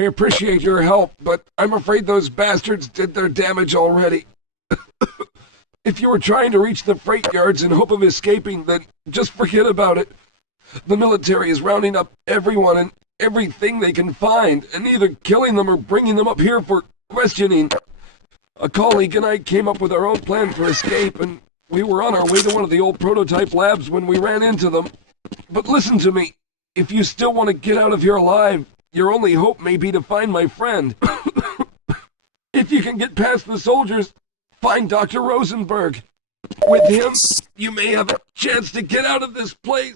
I appreciate your help, but I'm afraid those bastards did their damage already. If you were trying to reach the freight yards in hope of escaping, then just forget about it. The military is rounding up everyone and everything they can find, and either killing them or bringing them up here for questioning. A colleague and I came up with our own plan for escape, and we were on our way to one of the old prototype labs when we ran into them. But listen to me. If you still want to get out of here alive, your only hope may be to find my friend. If you can get past the soldiers, find Dr. Rosenberg. With him, you may have a chance to get out of this place.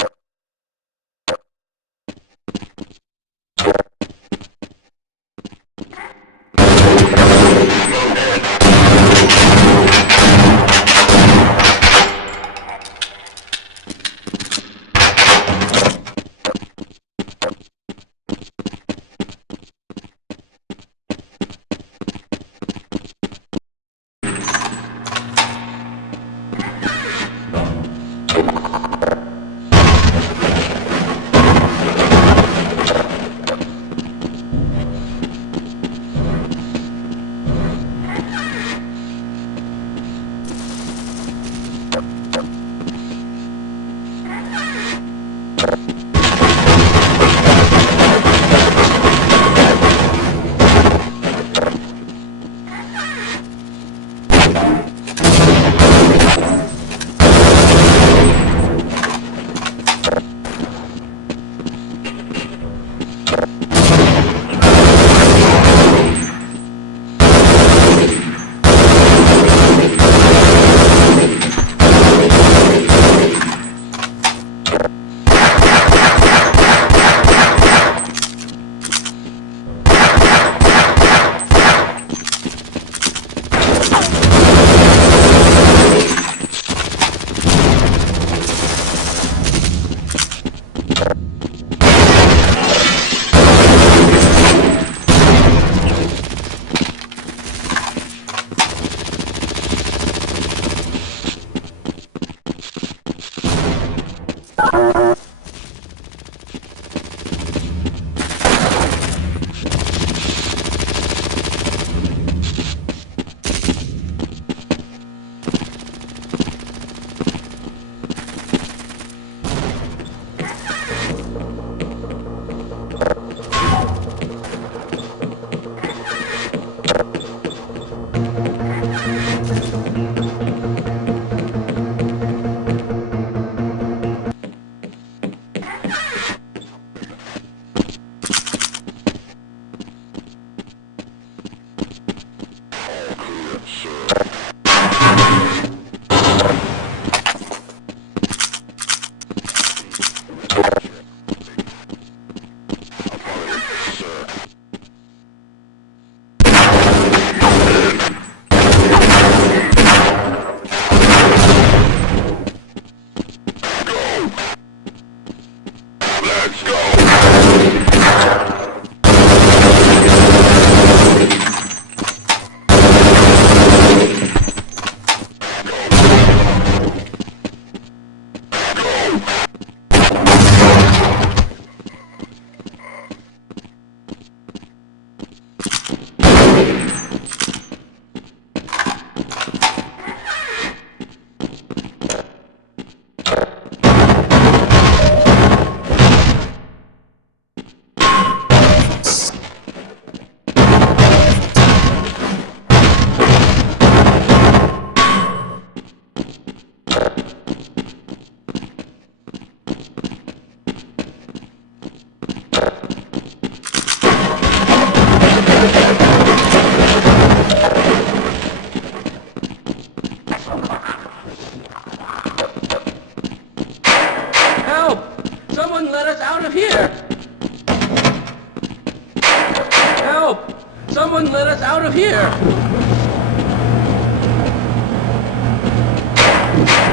Someone let us out of here!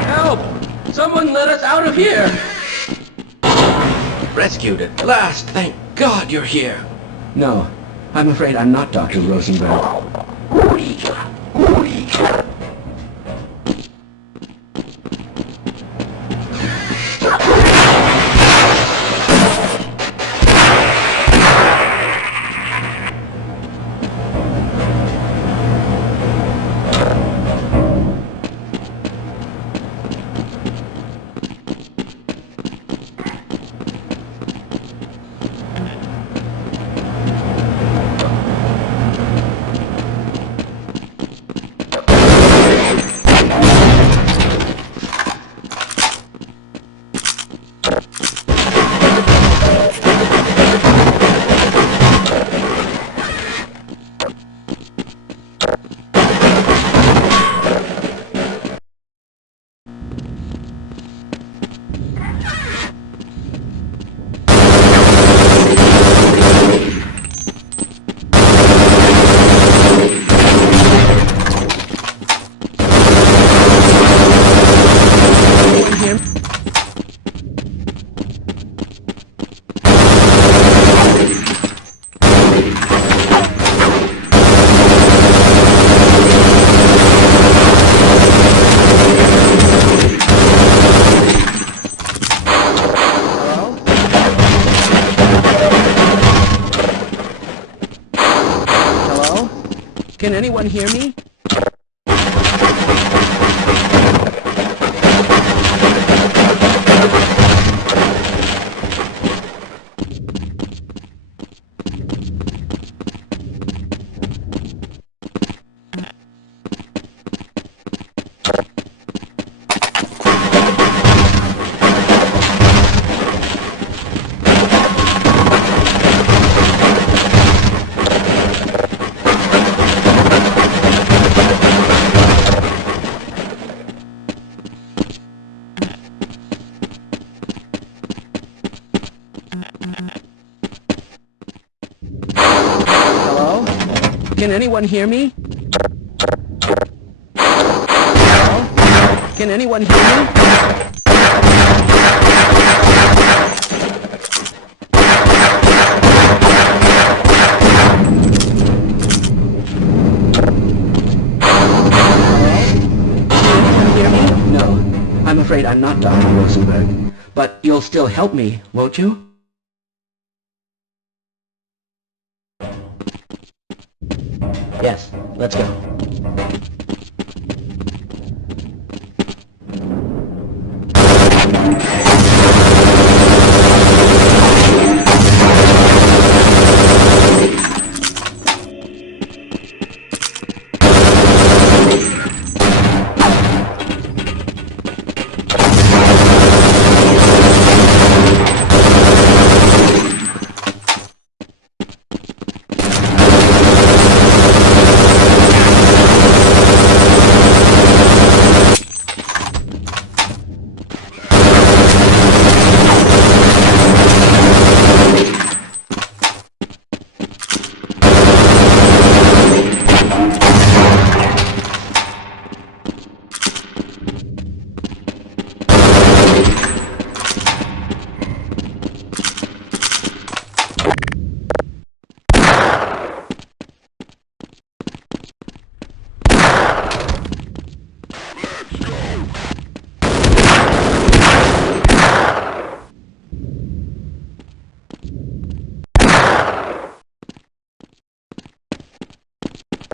Help! Someone let us out of here! Rescued at last! Thank God you're here! No, I'm afraid I'm not Dr. Rosenberg. anyone hear me? Hello? Can anyone hear me? Hello? Can anyone hear me? No, I'm afraid I'm not Dr. Rosenberg. But you'll still help me, won't you? Yes, let's go.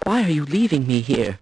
Why are you leaving me here?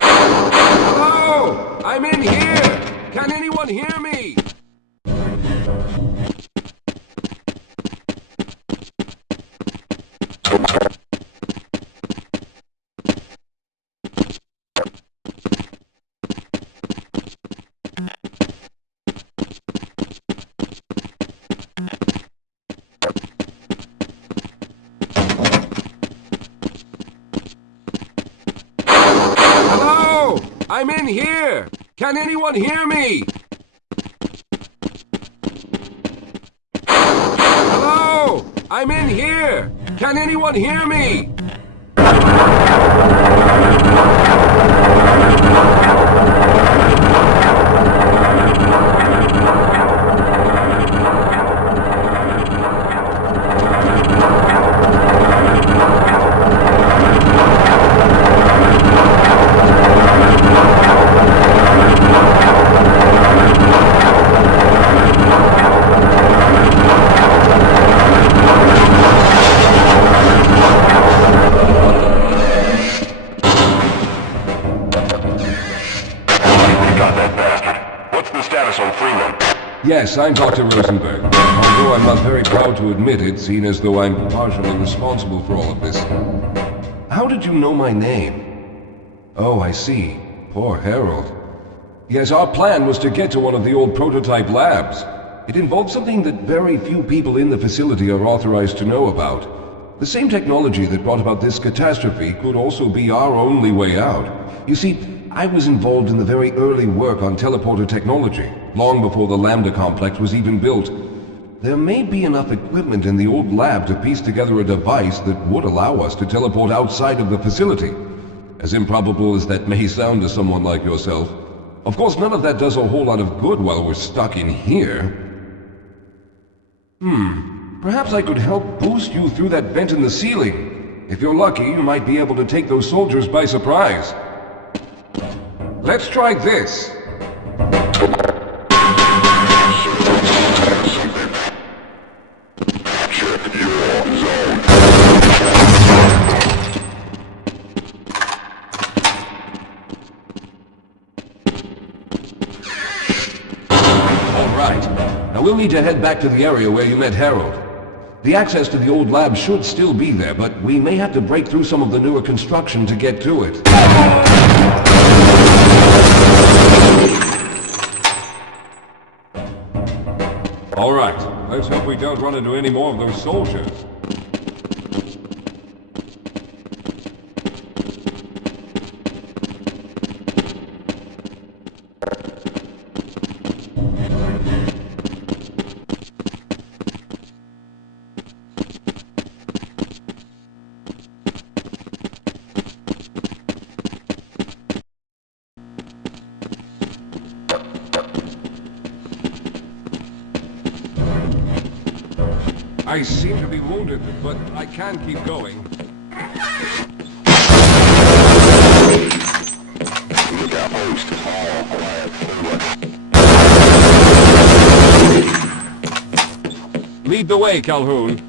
Hello! I'm in here! Can anyone hear me? Hello! I'm in here! Can anyone hear me? Hello! I'm in here! Can anyone hear me? Yes, I'm Dr. Rosenberg. Although I'm not very proud to admit it, seeing as though I'm partially responsible for all of this. How did you know my name? Oh, I see. Poor Harold. Yes, our plan was to get to one of the old prototype labs. It involved something that very few people in the facility are authorized to know about. The same technology that brought about this catastrophe could also be our only way out. You see, I was involved in the very early work on teleporter technology, long before the Lambda complex was even built. There may be enough equipment in the old lab to piece together a device that would allow us to teleport outside of the facility. As improbable as that may sound to someone like yourself. Of course, none of that does a whole lot of good while we're stuck in here. Perhaps I could help boost you through that vent in the ceiling. If you're lucky, you might be able to take those soldiers by surprise. Let's try this. Alright. Now we'll need to head back to the area where you met Harold. The access to the old lab should still be there, but we may have to break through some of the newer construction to get to it. All right, let's hope we don't run into any more of those soldiers. I seem to be wounded, but I can keep going. Lead the way, Calhoun.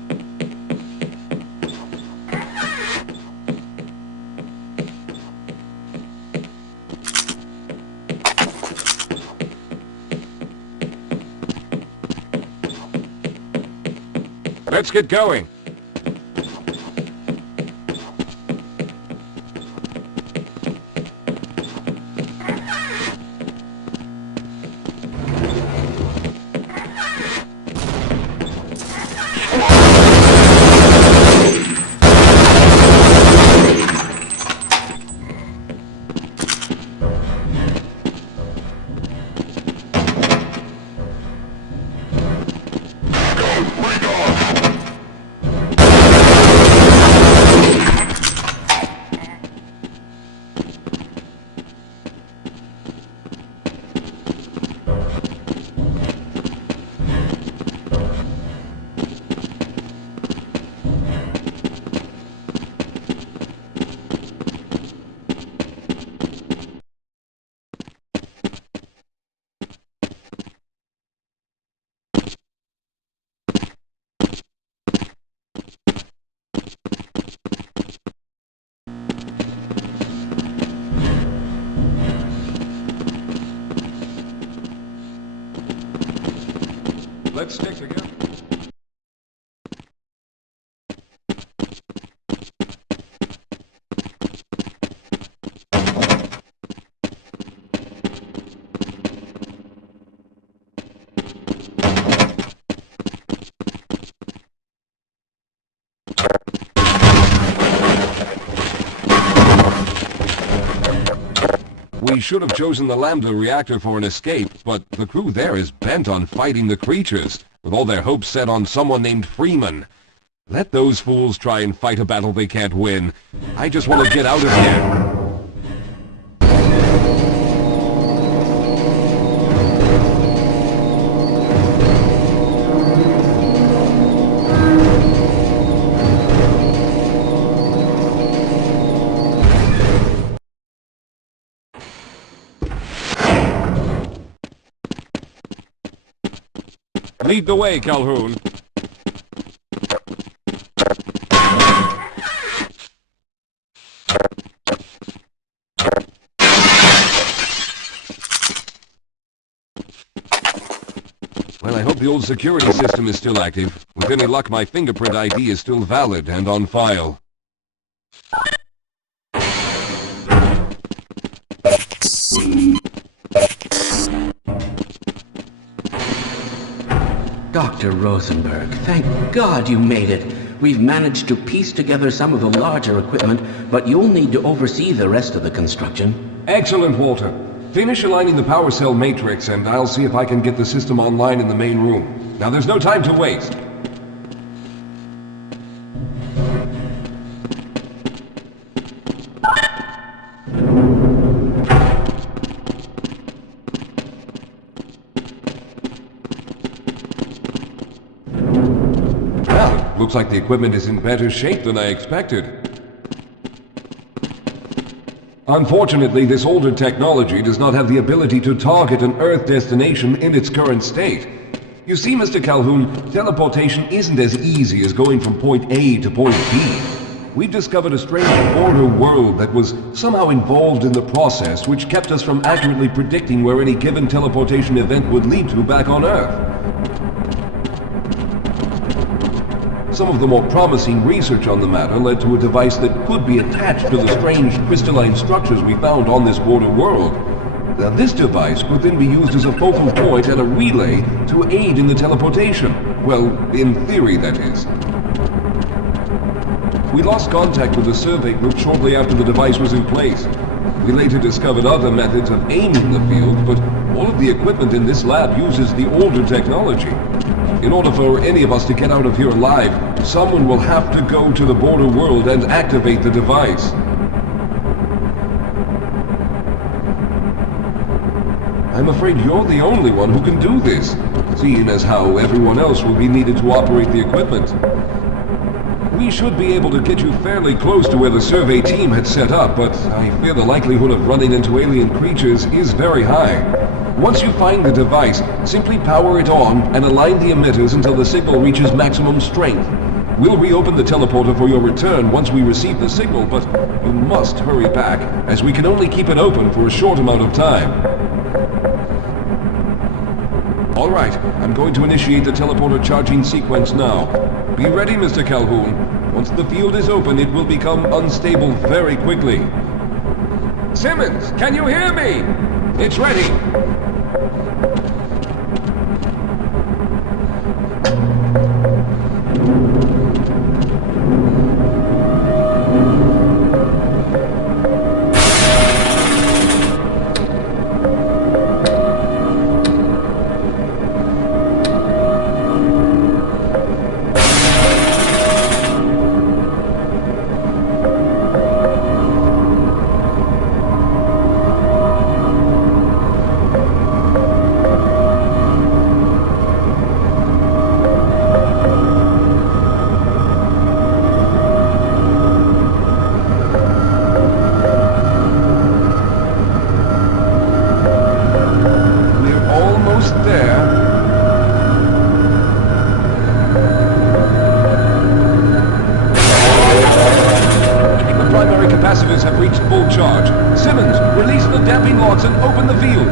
Let's get going. Let's stick together. We should have chosen the Lambda reactor for an escape, but the crew there is bent on fighting the creatures, with all their hopes set on someone named Freeman. Let those fools try and fight a battle they can't win. I just want to get out of here. Lead the way, Calhoun. Well, I hope the old security system is still active. With any luck, my fingerprint ID is still valid and on file. Dr. Rosenberg, thank God you made it. We've managed to piece together some of the larger equipment, but you'll need to oversee the rest of the construction. Excellent, Walter. Finish aligning the power cell matrix, and I'll see if I can get the system online in the main room. Now, there's no time to waste. Looks like the equipment is in better shape than I expected. Unfortunately, this older technology does not have the ability to target an Earth destination in its current state. You see, Mr. Calhoun, teleportation isn't as easy as going from point A to point B. We've discovered a strange border world that was somehow involved in the process, which kept us from accurately predicting where any given teleportation event would lead to back on Earth. Some of the more promising research on the matter led to a device that could be attached to the strange crystalline structures we found on this border world. Now, this device could then be used as a focal point and a relay to aid in the teleportation. Well, in theory, that is. We lost contact with the survey group shortly after the device was in place. We later discovered other methods of aiming the field, but all of the equipment in this lab uses the older technology. In order for any of us to get out of here alive, someone will have to go to the border world and activate the device. I'm afraid you're the only one who can do this, seeing as how everyone else will be needed to operate the equipment. We should be able to get you fairly close to where the survey team had set up, but I fear the likelihood of running into alien creatures is very high. Once you find the device, simply power it on and align the emitters until the signal reaches maximum strength. We'll reopen the teleporter for your return once we receive the signal, but you must hurry back, as we can only keep it open for a short amount of time. All right, I'm going to initiate the teleporter charging sequence now. Be ready, Mr. Calhoun. Once the field is open, it will become unstable very quickly. Simmons, can you hear me? It's ready. Capacitors have reached full charge. Simmons, release the damping locks and open the field.